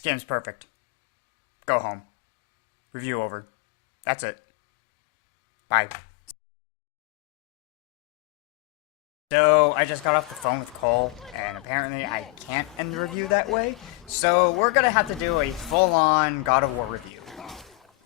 This game's perfect. Go home. Review over. That's it. Bye. So, I just got off the phone with Cole, and apparently I can't end the review that way, so we're gonna have to do a full-on God of War review.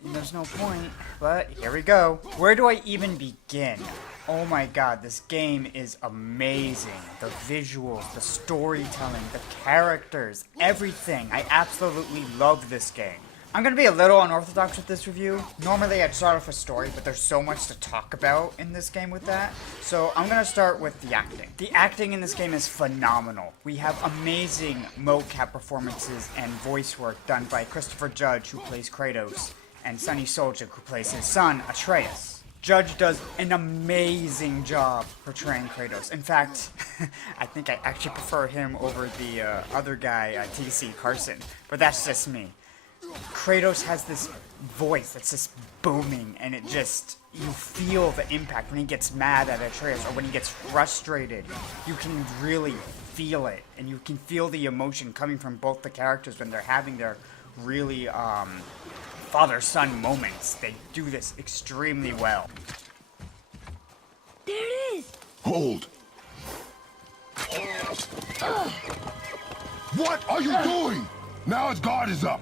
And there's no point, but here we go. Where do I even begin? Oh my god, this game is amazing. The visuals, the storytelling, the characters, everything. I absolutely love this game. I'm gonna be a little unorthodox with this review. Normally I'd start off with story, but there's so much to talk about in this game with that. So I'm gonna start with the acting. The acting in this game is phenomenal. We have amazing mocap performances and voice work done by Christopher Judge, who plays Kratos, and Sonny Soljic, who plays his son, Atreus. Judge does an amazing job portraying Kratos. In fact, I think I actually prefer him over the other guy, T.C. Carson, but that's just me. Kratos has this voice that's just booming, and it just, you feel the impact when he gets mad at Atreus, or when he gets frustrated. You can really feel it, and you can feel the emotion coming from both the characters when they're having their really, father-son moments. They do this extremely well. There it is! Hold! What are you doing? Now his guard is up.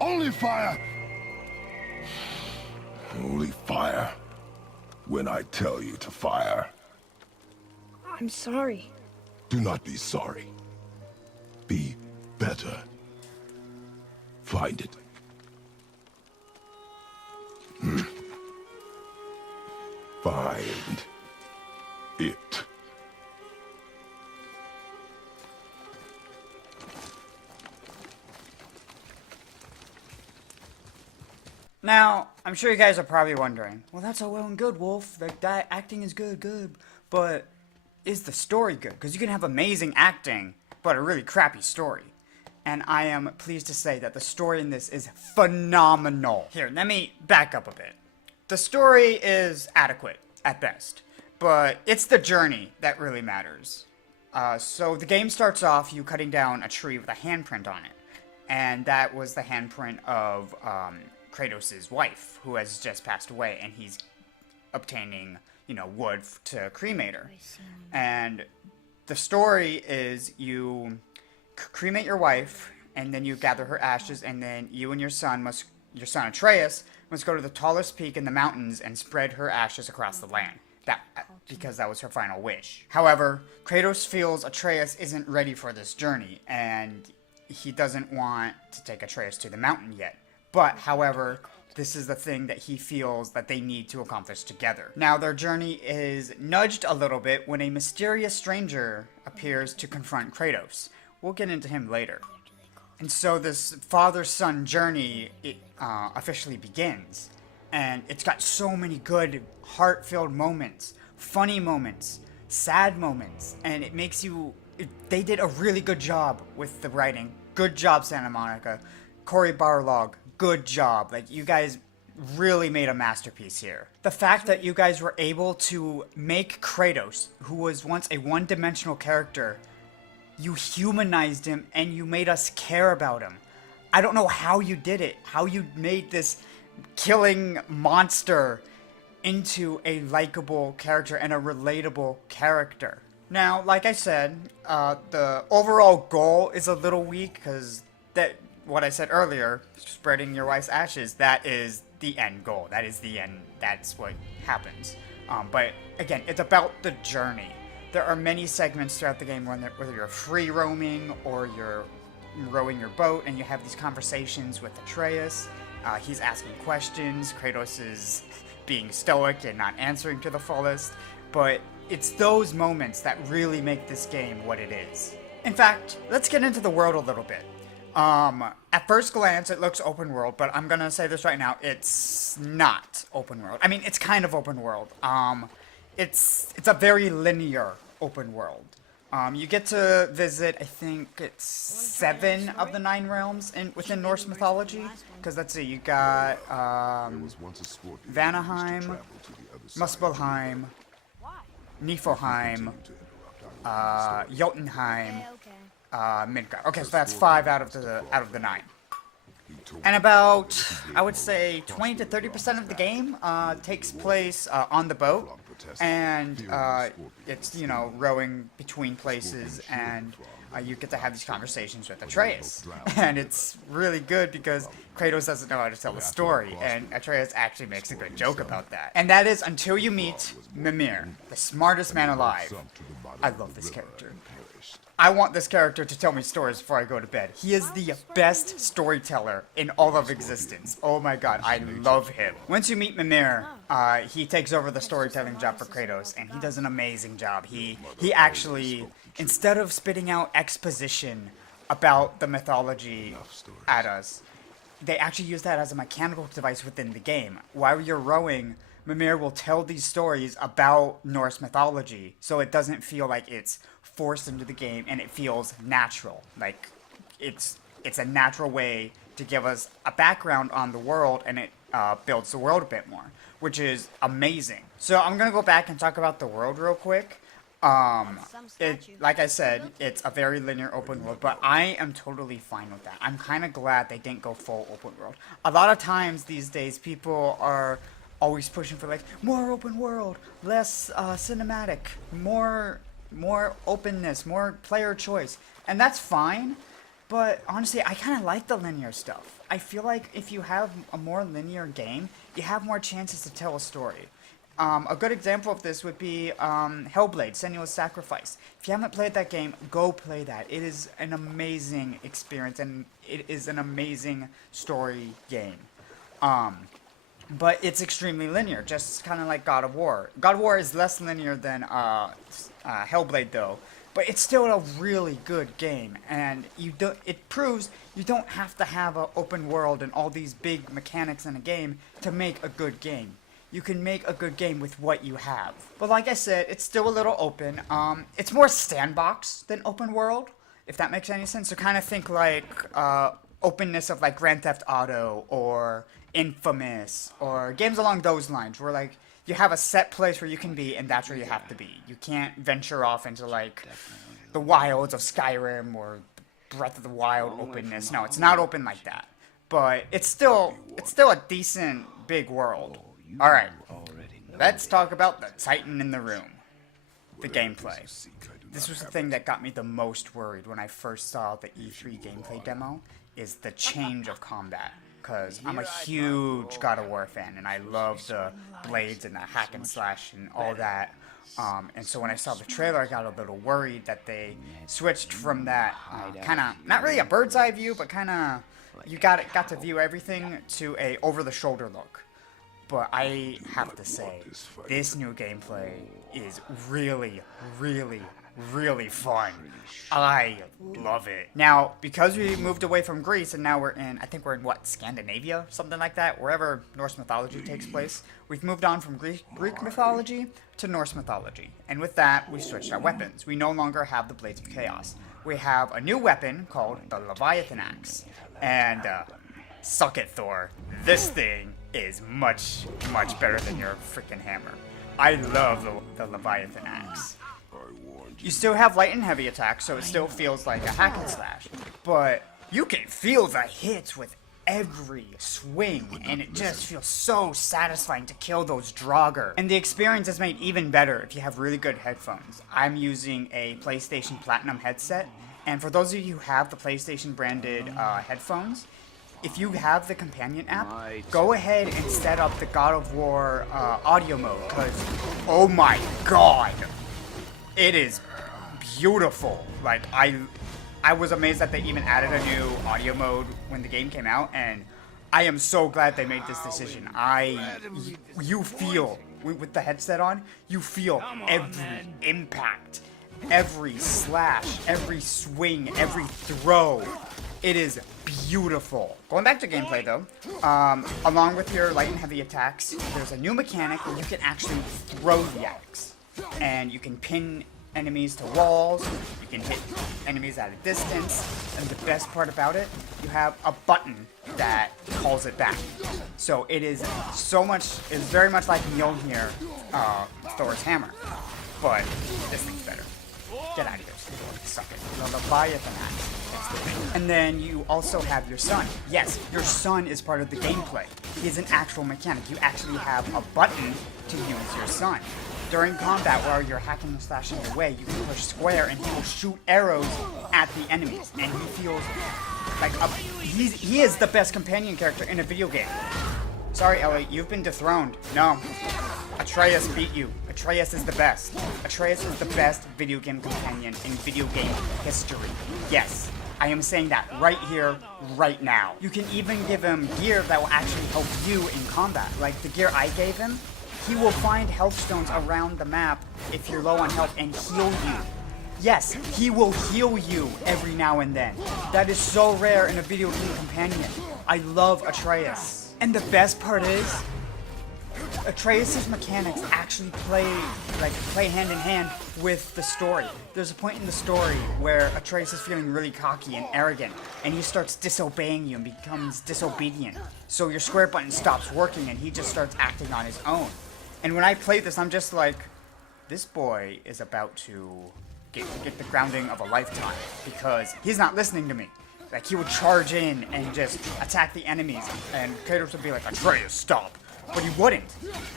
Only fire! Only fire when I tell you to fire. I'm sorry. Do not be sorry. Be better. Find it. Find it. Now, I'm sure you guys are probably wondering, well, that's all well and good, Wulf. Like, that acting is good, but is the story good? Because you can have amazing acting, but a really crappy story. And I am pleased to say that the story in this is phenomenal. Here, let me back up a bit. The story is adequate, at best, but it's the journey that really matters. So the game starts off you cutting down a tree with a handprint on it. And that was the handprint of, Kratos' wife, who has just passed away, and he's obtaining, wood to cremate her. And the story is you cremate your wife, and then you gather her ashes, and then you and your son Atreus must go to the tallest peak in the mountains and spread her ashes across the land. Because that was her final wish. However, Kratos feels Atreus isn't ready for this journey, and he doesn't want to take Atreus to the mountain yet. But, however, this is the thing that he feels that they need to accomplish together. Now, their journey is nudged a little bit when a mysterious stranger appears to confront Kratos. We'll get into him later. And so this father-son journey officially begins. And it's got so many good, heart-filled moments, funny moments, sad moments, and it makes you... They did a really good job with the writing. Good job, Santa Monica. Cory Barlog, good job. Like, you guys really made a masterpiece here. The fact that you guys were able to make Kratos, who was once a one-dimensional character, you humanized him and you made us care about him. I don't know how you did it. How you made this killing monster into a likable character and a relatable character. Now, like I said, the overall goal is a little weak because what I said earlier, spreading your wife's ashes, that is the end goal. That is the end. That's what happens. But again, it's about the journey. There are many segments throughout the game whether you're free roaming or you're rowing your boat and you have these conversations with Atreus. He's asking questions. Kratos is being stoic and not answering to the fullest. But it's those moments that really make this game what it is. In fact, let's get into the world a little bit. At first glance, it looks open world, but I'm gonna say this right now, it's not open world. I mean, it's kind of open world. It's a very linear open world. You get to visit, I think it's 7 of the 9 realms within Norse mythology. Because let's see, you got, Vanaheim, Muspelheim, Niflheim, Jotunheim, Midgard. Okay, so that's 5 out of the 9. And about, I would say, 20 to 30% of the game takes place on the boat, and it's, you know, rowing between places, and you get to have these conversations with Atreus. And it's really good because Kratos doesn't know how to tell a story, and Atreus actually makes a good joke about that. And that is until you meet Mimir, the smartest man alive. I love this character. I want this character to tell me stories before I go to bed. He is the best storyteller in all of existence. Oh my god, I love him. Once you meet Mimir, he takes over the storytelling job for Kratos, and he does an amazing job. He actually, instead of spitting out exposition about the mythology at us, they actually use that as a mechanical device within the game. While you're rowing, Mimir will tell these stories about Norse mythology, so it doesn't feel like it's forced into the game, and it feels natural. Like it's a natural way to give us a background on the world, and it builds the world a bit more, which is amazing. So I'm gonna go back and talk about the world real quick. Like I said, it's a very linear open world, but I am totally fine with that. I'm kind of glad they didn't go full open world. A lot of times these days, people are always pushing for like more open world, less cinematic, more openness, more player choice, and that's fine. But honestly, I kind of like the linear stuff. I feel like if you have a more linear game, you have more chances to tell a story. A good example of this would be Hellblade: Senua's Sacrifice. If you haven't played that game, go play that. It is an amazing experience, and it is an amazing story game. But it's extremely linear, just kind of like God of War. God of War is less linear than Hellblade, though, but it's still a really good game, and it proves you don't have to have an open world and all these big mechanics in a game to make a good game. You can make a good game with what you have. But like I said, it's still a little open. It's more sandbox than open world, if that makes any sense. So kind of think like openness of like Grand Theft Auto or Infamous or games along those lines, where like you have a set place where you can be, and that's where you have to be. You can't venture off into like the wilds of Skyrim or Breath of the Wild openness. No, it's not open like that. But it's still a decent big world. All right, let's talk about the Titan in the room, the gameplay. This was the thing that got me the most worried when I first saw the E3 gameplay demo, is the change of combat. Because I'm a huge God of War fan, and I love the blades and the hack and slash and all that. And so when I saw the trailer, I got a little worried that they switched from that kind of, not really a bird's eye view, but kind of, you got to view everything to a over-the-shoulder look. But I have to say, this new gameplay is really, really, really fun. I love it. Now, because we moved away from Greece and now I think we're in what, Scandinavia? Something like that? Wherever Norse mythology takes place. We've moved on from Greek mythology to Norse mythology. And with that, we switched our weapons. We no longer have the Blades of Chaos. We have a new weapon called the Leviathan Axe. And, suck it, Thor. This thing is much, much better than your freaking hammer. I love the Leviathan Axe. You still have light and heavy attacks, so it still feels like a hack and slash. But you can feel the hits with every swing, and it just feels so satisfying to kill those Draugr. And the experience is made even better if you have really good headphones. I'm using a PlayStation Platinum headset, and for those of you who have the PlayStation branded headphones, if you have the companion app, go ahead and set up the God of War audio mode, because, oh my god, it is beautiful. Like, I was amazed that they even added a new audio mode when the game came out, and I am so glad they made this decision. You feel, with the headset on, you feel every impact, every slash, every swing, every throw. It is beautiful. Going back to gameplay though, along with your light and heavy attacks, there's a new mechanic where you can actually throw the axe. And you can pin enemies to walls, you can hit enemies at a distance, and the best part about it, you have a button that calls it back. So it is very much like Mjolnir, Thor's hammer. But this thing's better. Get out of here, suck it. The Leviathan axe. That's the thing. And then you also have your son. Yes, your son is part of the gameplay. He is an actual mechanic. You actually have a button to use your son. During combat, while you're hacking and slashing away, you can push square and he will shoot arrows at the enemies. And he feels like he is the best companion character in a video game. Sorry, Ellie, you've been dethroned. No. Atreus beat you. Atreus is the best. Atreus is the best video game companion in video game history. Yes, I am saying that right here, right now. You can even give him gear that will actually help you in combat. Like the gear I gave him, he will find health stones around the map if you're low on health and heal you. Yes, he will heal you every now and then. That is so rare in a video game companion. I love Atreus. And the best part is, Atreus' mechanics actually play hand in hand with the story. There's a point in the story where Atreus is feeling really cocky and arrogant, and he starts disobeying you and becomes disobedient. So your square button stops working and he just starts acting on his own. And when I play this, I'm just like, this boy is about to get the grounding of a lifetime, because he's not listening to me. Like, he would charge in and just attack the enemies, and Kratos would be like, Atreus, stop. But he wouldn't.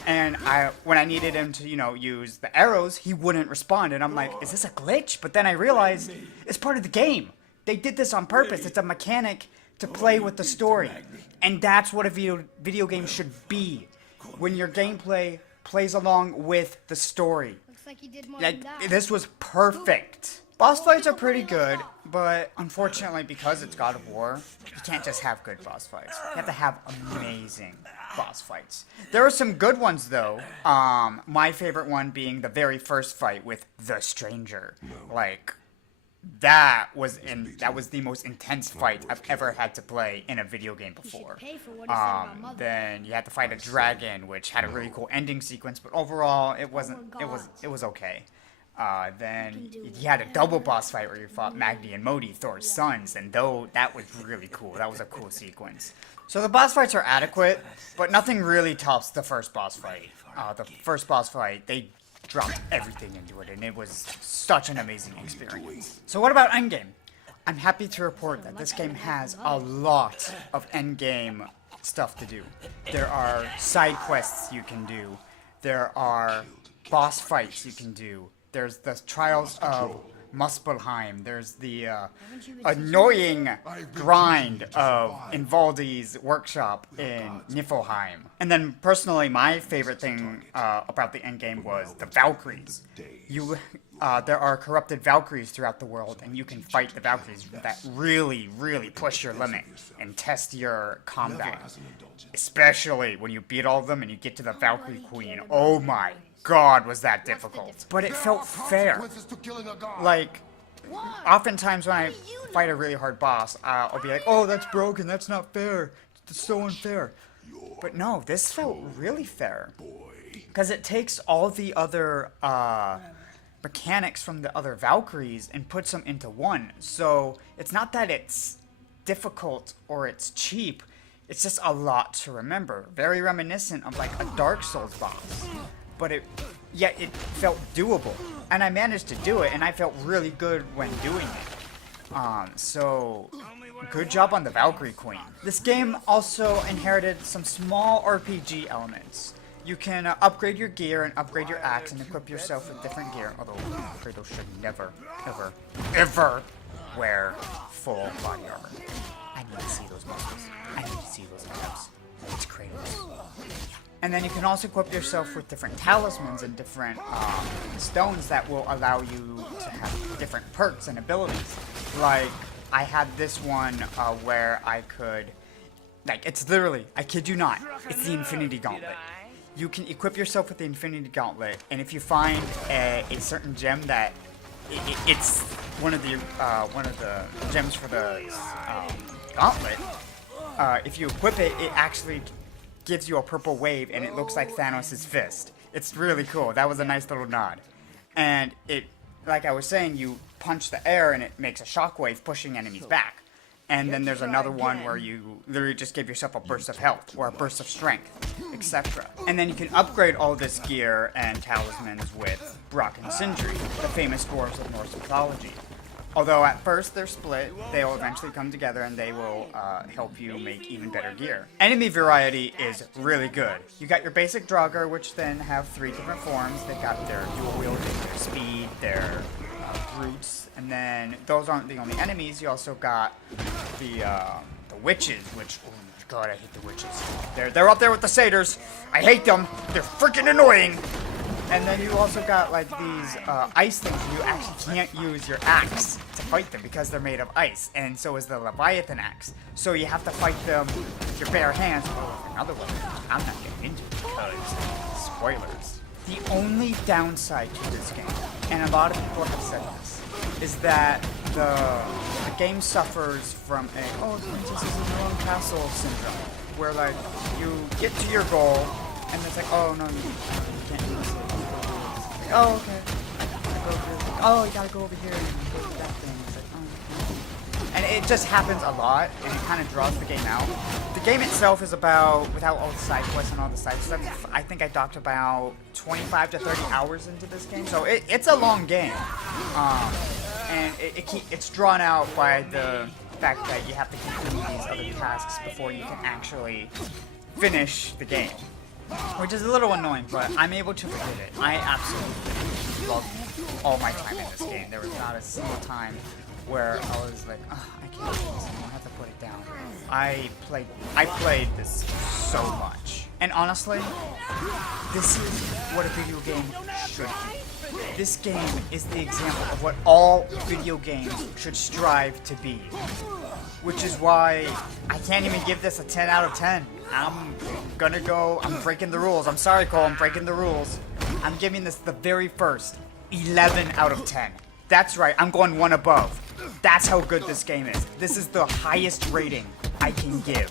And when I needed him to, use the arrows, he wouldn't respond. And I'm like, is this a glitch? But then I realized it's part of the game. They did this on purpose. It's a mechanic to play with the story. And that's what a video game should be. When your gameplay plays along with the story. Looks like you did more Like, than that. this was perfect. Boss fights are pretty good, but unfortunately, because it's God of War, you can't just have good boss fights. You have to have amazing boss fights. There are some good ones, though. My favorite one being the very first fight with the Stranger. Like, that was the most intense fight I've ever had to play in a video game before. Pay for what he said about mother. Then you had to fight a dragon, which had a really cool ending sequence, but overall, it was okay. Then you had a double boss fight where you fought Magni and Modi, Thor's sons, and that was really cool. That was a cool sequence. So the boss fights are adequate, but nothing really tops the first boss fight. The first boss fight, they dropped everything into it, and it was such an amazing experience. So what about endgame? I'm happy to report that this game has a lot of endgame stuff to do. There are side quests you can do. There are boss fights you can do. There's the Trials of Muspelheim. There's the annoying grind of Invaldi's workshop in Niflheim. And then, personally, my favorite thing about the endgame was the Valkyries. There are corrupted Valkyries throughout the world, and you can fight the Valkyries that really, really push your limit and test your combat. Especially when you beat all of them and you get to the Valkyrie Queen. Oh my God, was that difficult. But it felt fair. Like, oftentimes when I fight a really hard boss, I'll be like, oh, that's broken, that's not fair, it's so unfair. But no, this felt really fair. Because it takes all the other mechanics from the other Valkyries and puts them into one. So it's not that it's difficult or it's cheap, it's just a lot to remember. Very reminiscent of like a Dark Souls boss. But it felt doable. And I managed to do it, and I felt really good when doing it. So, good job on the Valkyrie Queen. This game also inherited some small RPG elements. You can upgrade your gear and upgrade your axe and equip yourself with different gear, although Kratos should never, ever, ever wear full body armor. I need to see those muscles. I need to see those abs. It's Kratos. And then you can also equip yourself with different talismans and different stones that will allow you to have different perks and abilities. Like, I had this one where I could, like, it's literally, I kid you not, it's the Infinity Gauntlet. You can equip yourself with the Infinity Gauntlet, and if you find a certain gem that it's one of the gems for the gauntlet, if you equip it, it actually gives you a purple wave, and it looks like Thanos' fist. It's really cool. That was a nice little nod. And it, like I was saying, you punch the air, and it makes a shockwave pushing enemies back. And then there's another one where you literally just give yourself a burst of health, or a burst of strength, etc. And then you can upgrade all this gear and talismans with Brock and Sindri, the famous dwarves of Norse mythology. Although at first they're split, they will eventually come together and they will help you make even better gear. Enemy variety is really good. You got your basic Draugr, which then have 3 different forms. They've got their dual wielding, their speed, their brutes, and then those aren't the only enemies. You also got the witches, which, oh my god, I hate the witches. They're up there with the satyrs. I hate them. They're freaking annoying. And then you also got like these ice things. You actually can't use your axe to fight them because they're made of ice, and so is the Leviathan axe. So you have to fight them with your bare hands or with another one. I'm not getting into it because spoilers. The only downside to this game, and a lot of people have said this, is that the game suffers from a the princess is in her own castle syndrome, where like you get to your goal and it's like, oh no, you can't do this. Oh, okay. Oh, you gotta go over here and go to that thing. It's like, oh. And it just happens a lot, and it kind of draws the game out. The game itself is about, without all the side quests and all the side stuff, I think I docked about 25 to 30 hours into this game, so it's a long game. And it's drawn out by the fact that you have to complete these other tasks before you can actually finish the game. Which is a little annoying, but I'm able to forget it. I absolutely love all my time in this game. There was not a single time where I was like, oh, I can't do this anymore. I have to put it down. I played this so much. And honestly, this is what a video game should be. This game is the example of what all video games should strive to be. Which is why I can't even give this a 10 out of 10. I'm breaking the rules. I'm sorry, Cole, I'm breaking the rules. I'm giving this the very first 11 out of 10. That's right, I'm going one above. That's how good this game is. This is the highest rating I can give.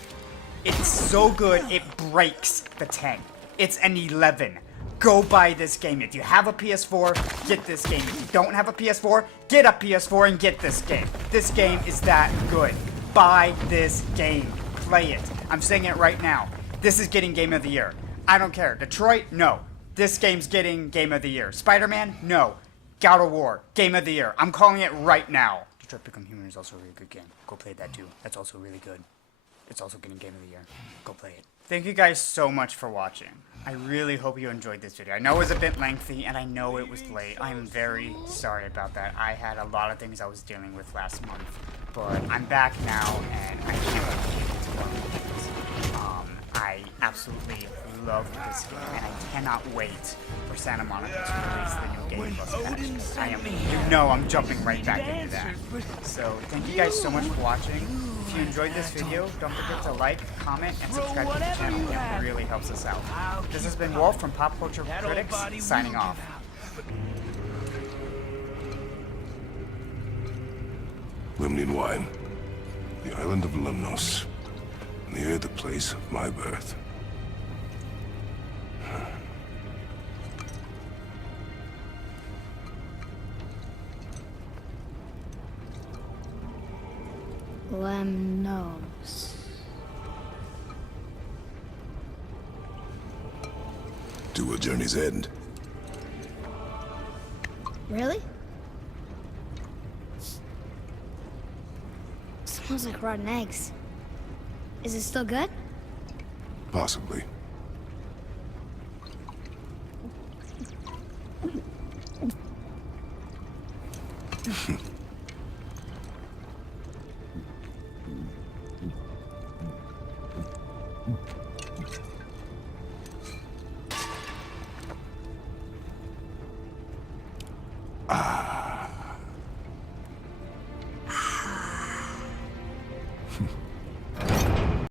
It's so good, it breaks the 10. It's an 11. Go buy this game. If you have a PS4, get this game. If you don't have a PS4, get a PS4 and get this game. This game is that good. Buy this game. Play it. I'm saying it right now. This is getting Game of the Year. I don't care. Detroit? No. This game's getting Game of the Year. Spider-Man? No. God of War? Game of the Year. I'm calling it right now. Detroit Become Human is also a really good game. Go play that too. That's also really good. It's also getting Game of the Year. Go play it. Thank you guys so much for watching. I really hope you enjoyed this video. I know it was a bit lengthy, and I know it was late. I'm very sorry about that. I had a lot of things I was dealing with last month. But I'm back now, and I can't wait to get into more videos. I absolutely love this game, and I cannot wait for Santa Monica to release the new Game Plus patch. I'm jumping right back into that. So, thank you guys so much for watching. If you enjoyed this video, don't forget to like, comment, and subscribe to the channel. It really helps us out. This has been Wulf from Pop Culture Critics, signing off. Lemnian wine. The island of Lemnos. Near the place of my birth. Lemnos. To a journey's end. Really? Smells like rotten eggs. Is it still good? Possibly. Ah.